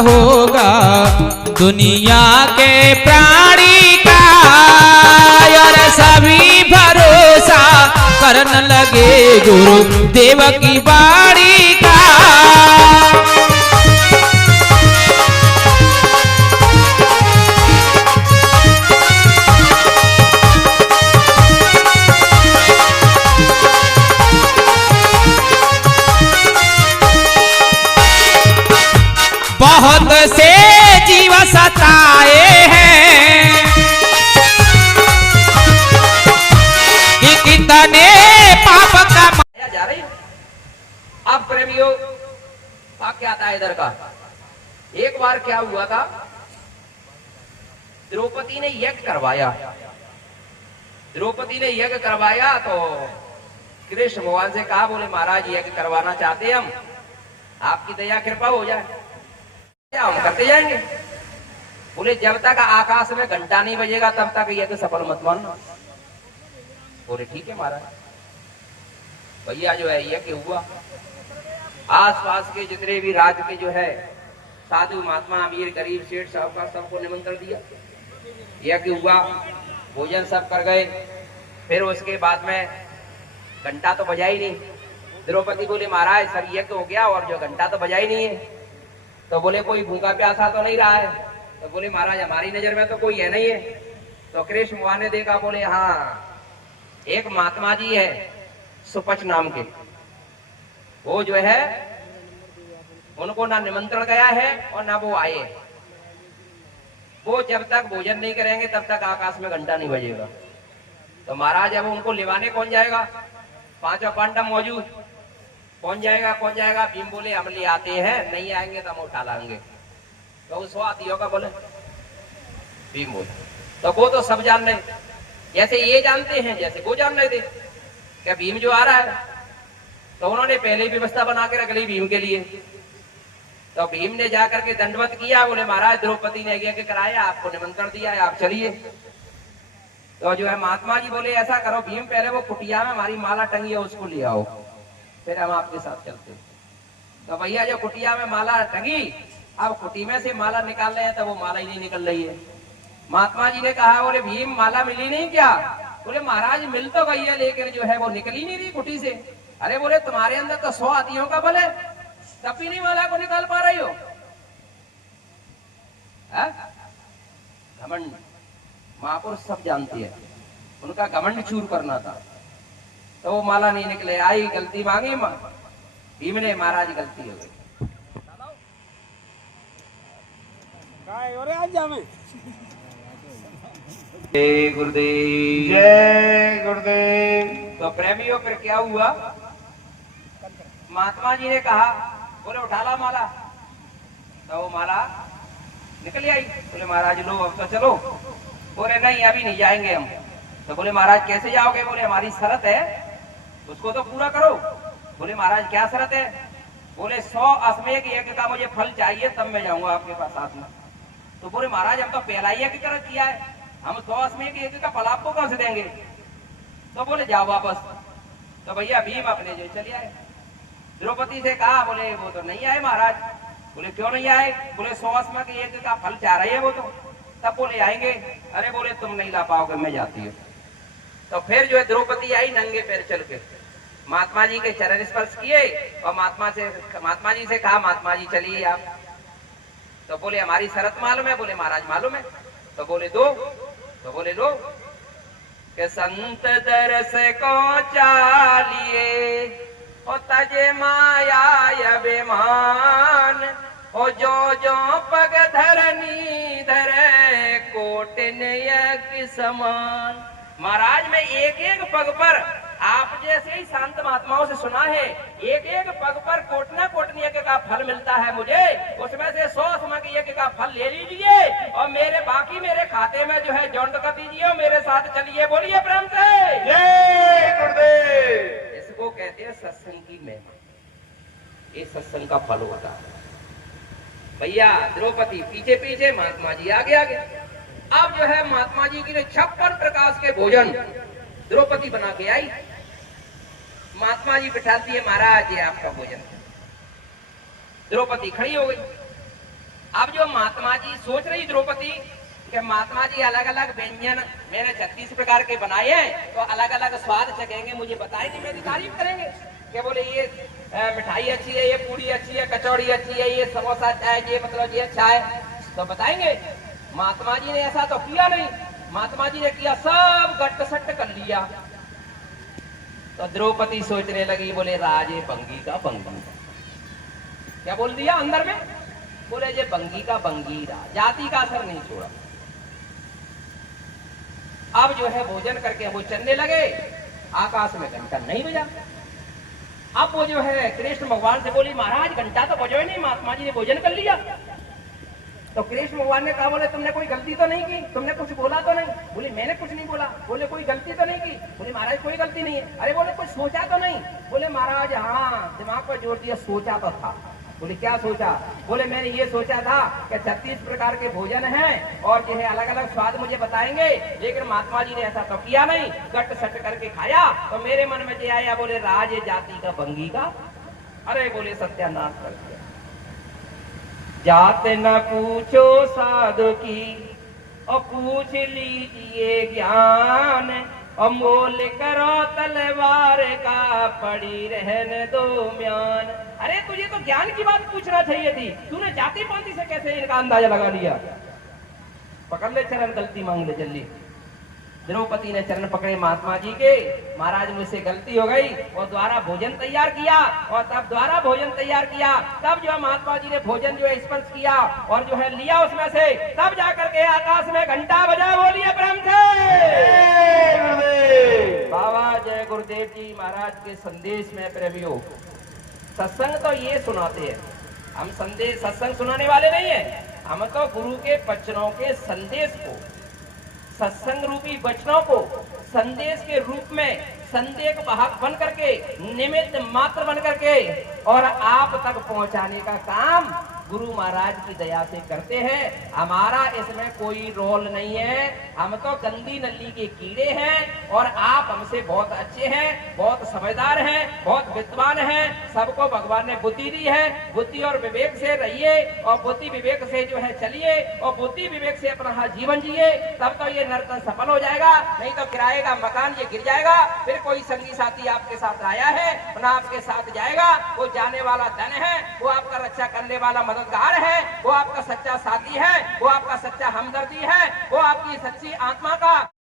होगा दुनिया के प्राणी का, और सभी भरोसा करने लगे गुरु देव की बाणी का। बहुत से जीव सताए हैं कि कितने पाप का जा रही। अब प्रेमियों वाक्य आता है इधर का। एक बार क्या हुआ था, द्रौपदी ने यज्ञ करवाया। द्रौपदी ने यज्ञ करवाया तो कृष्ण भगवान से कहा, बोले महाराज यज्ञ करवाना चाहते हम, आपकी दया कृपा हो जाए, हम करते जाएंगे। बोले जब तक आकाश में घंटा नहीं बजेगा तब तक यज्ञ सफल मत मानना। बोले ठीक है महाराज। भैया जो है यज्ञ हुआ। आसपास के जितने भी राज्य के जो है साधु महात्मा अमीर गरीब सेठ साहब का सबको निमंत्रण दिया। यज्ञ हुआ, भोजन सब कर गए। फिर उसके बाद में घंटा तो बजा ही नहीं। द्रौपदी बोले महाराज सब यज्ञ हो गया और जो घंटा तो बजा ही नहीं है। तो बोले कोई भूखा प्यासा तो नहीं रहा है। तो बोले महाराज हमारी नजर में तो कोई है नहीं है। तो कृष्ण भगवान ने देखा, बोले हाँ एक महात्मा जी है सुपच नाम के, वो जो है उनको ना निमंत्रण गया है और ना वो आए। वो जब तक भोजन नहीं करेंगे तब तक आकाश में घंटा नहीं बजेगा। तो महाराज अब उनको लिवाने कौन जाएगा? पांचों पांडव मौजूद, कौन जाएगा कौन जाएगा? भीम बोले हम ले आते हैं, नहीं आएंगे तो हम उठा लाएंगे। तो उस आती होगा बोले भीम बोले। तो वो तो सब जान रहे, जैसे ये जानते हैं जैसे वो जान रहे थे क्या भीम जो आ रहा है। तो उन्होंने पहले ही व्यवस्था बना के रख ली भीम के लिए। तो भीम ने जाकर के दंडवत किया, बोले महाराज द्रौपदी ने यज्ञ कराया, आपको निमंत्रण दिया है, आप चलिए। तो जो है महात्मा जी बोले ऐसा करो भीम, पहले वो कुटिया में हमारी माला टंगी है उसको ले आओ, फिर हम आपके साथ चलते। तो भैया जो कुटिया में माला टंगी, अब कुटी में से माला निकाल रहे हैं तो वो माला ही नहीं निकल रही है। महात्मा जी ने कहा, बोले भीम माला मिली नहीं क्या? बोले महाराज मिल तो गई है लेकिन जो है वो निकल ही नहीं रही कुटी से। अरे बोले तुम्हारे अंदर तो 100 हाथियों का बल है, तब भी नहीं माला को निकाल पा रही हो। घमंड महापुरुष सब जानती है, उनका घमंड चूर करना था। तो वो माला नहीं निकले, आई गलती मांगी भीम ने, महाराज गलती हो गई। जय गुरुदेव, जय गुरुदेव। तो प्रेमियों फिर क्या हुआ, महात्मा जी ने कहा, बोले उठा ला माला। तो वो माला निकल आई। बोले महाराज लो अब तो चलो। बोले नहीं अभी नहीं जाएंगे हम। तो बोले महाराज कैसे जाओगे? बोले हमारी शर्त है उसको तो पूरा करो। बोले महाराज क्या शर्त है? बोले 100 अश्वमेध यज्ञ का मुझे फल चाहिए तब मैं जाऊंगा आपके पास साथ में। तो बोले महाराज हम तो पहला यज्ञ किया है, हम 100 अश्वमेध यज्ञ का फल आपको कहां से देंगे? तो बोले जाओ वापस। तो भैया भीम अपने जो चले आए। द्रौपदी से कहा, बोले वो तो नहीं आए महाराज। बोले क्यों नहीं आए? बोले 100 अश्वमेध यज्ञ का फल चाह रहे हैं वो तो। तब बोले आएंगे। अरे बोले तुम नहीं ला पाओगे, मैं जाती हूँ। तो फिर जो है द्रौपदी आई नंगे पैर चल के, महात्मा जी के चरण स्पर्श किए और महात्मा जी से कहा, महात्मा जी चलिए आप। तो बोले हमारी शर्त मालूम है? बोले महाराज मालूम है। तो बोले दो। तो बोले दो कि संत दरस को चालिए और तजे माया अभिमान, और जो जो पग धरनी धरे कोटिन यज्ञ समान। महाराज मैं एक एक पग पर, आप जैसे ही शांत महात्माओं से सुना है, एक एक पग पर कोटना कोटनी यज्ञ का फल मिलता है मुझे, उसमें से 100 अश्वमेध यज्ञ का फल ले लीजिए और मेरे बाकी मेरे खाते में जो है जॉइंट कर दीजिए और मेरे साथ चलिए। बोलिए प्रेम से जय गुरुदेव। इसको कहते हैं सत्संग की महिमा, ये सत्संग का फल होता है। भैया द्रौपदी पीछे पीछे, महात्मा जी आगे आगे। अब जो है महात्मा जी के लिए 56 प्रकाश के भोजन द्रौपदी बना के आई। महात्मा जी बिठाती है, महाराज ये आपका भोजन। द्रौपदी खड़ी हो गई। अब जो महात्मा जी सोच रही द्रौपदी कि महात्मा जी अलग अलग व्यंजन मैंने 36 प्रकार के बनाए हैं, तो अलग अलग स्वाद चखेंगे, मुझे बताएंगे, मेरी तारीफ करेंगे कि बोले ये मिठाई अच्छी है, ये पूरी अच्छी है, कचौड़ी अच्छी है, ये समोसा अच्छा है, ये मतलब ये अच्छा है, तो बताएंगे। महात्मा जी ने ऐसा तो किया नहीं। महात्मा जी ने किया सब गट्ट सट्ट कर लिया। तो द्रौपदी सोचने लगी, बोले राजे बंगी का बंगी, क्या बोल दिया अंदर में, बोले ये बंगी का बंगी रहा, जाति का असर नहीं छोड़ा। अब जो है भोजन करके वो चलने लगे, आकाश में घंटा नहीं बजा। अब वो जो है कृष्ण भगवान से बोली, महाराज घंटा तो बजो ही नहीं, महात्मा जी ने भोजन कर लिया। तो कृष्ण भगवान ने कहा, बोले तुमने कोई गलती तो नहीं की, तुमने कुछ बोला तो नहीं? बोले मैंने कुछ नहीं बोला। बोले कोई गलती तो नहीं की? बोले महाराज कोई गलती नहीं है। अरे बोले कुछ सोचा तो नहीं? बोले महाराज हाँ, दिमाग पर जोर दिया, सोचा तो था। बोले क्या सोचा? बोले मैंने ये सोचा था कि 36 प्रकार के भोजन हैं और जो है अलग अलग स्वाद मुझे बताएंगे, लेकिन महात्मा जी ने ऐसा तो किया नहीं, गट सट करके खाया। तो मेरे मन में जो आया, बोले राज जाति का बंगी का। अरे बोले सत्यानाश कर दिया। जात न पूछो साधु की और पूछ लीजिए ज्ञान, अमोल करो तलवार का पड़ी रहने दो म्यान। अरे तुझे तो ज्ञान की बात पूछना चाहिए थी, तूने जाति पाति से कैसे इनका अंदाजा लगा लिया? पकड़ ले चरण, गलती मांग ले जल्दी। द्रौपदी ने चरण पकड़े महात्मा जी के, महाराज मुझसे गलती हो गई, और द्वारा भोजन तैयार किया। और तब द्वारा भोजन तैयार किया, तब जो महात्मा जी ने भोजन जो है स्पर्श किया और जो है लिया उसमें से, तब जाकर के आकाश में घंटा बजा। बोलिए ब्रह्म बाबा जय गुरुदेव जी महाराज के संदेश में प्रेमियों, सत्संग तो ये सुनाते हैं, हम संदेश सत्संग सुनाने वाले नहीं है, हम तो गुरु के वचनों के संदेश को, सत्संग रूपी वचनों को संदेश के रूप में संदेश वाहक बन करके, निमित्त मात्र बन करके और आप तक पहुंचाने का काम गुरु महाराज की दया से करते हैं। हमारा इसमें कोई रोल नहीं है, हम तो गंदी नली के कीड़े हैं और आप हमसे बहुत अच्छे हैं, बहुत समझदार हैं, बहुत विद्वान हैं। सबको भगवान ने बुद्धि दी है, बुद्धि और विवेक से रहिए और बुद्धि विवेक से जो है चलिए और बुद्धि विवेक से अपना जीवन जिए, तब तो ये नर्तन सफल हो जाएगा। नहीं तो किराए का मकान ये गिर जाएगा। फिर कोई संगी साथी आपके साथ आया है ना आपके साथ जाएगा, वो जाने वाला धन है, वो आपका रक्षा करने वाला मददगार है, वो आपका सच्चा साथी है, वो आपका सच्चा हमदर्दी है, वो आपकी सच्ची आत्मा का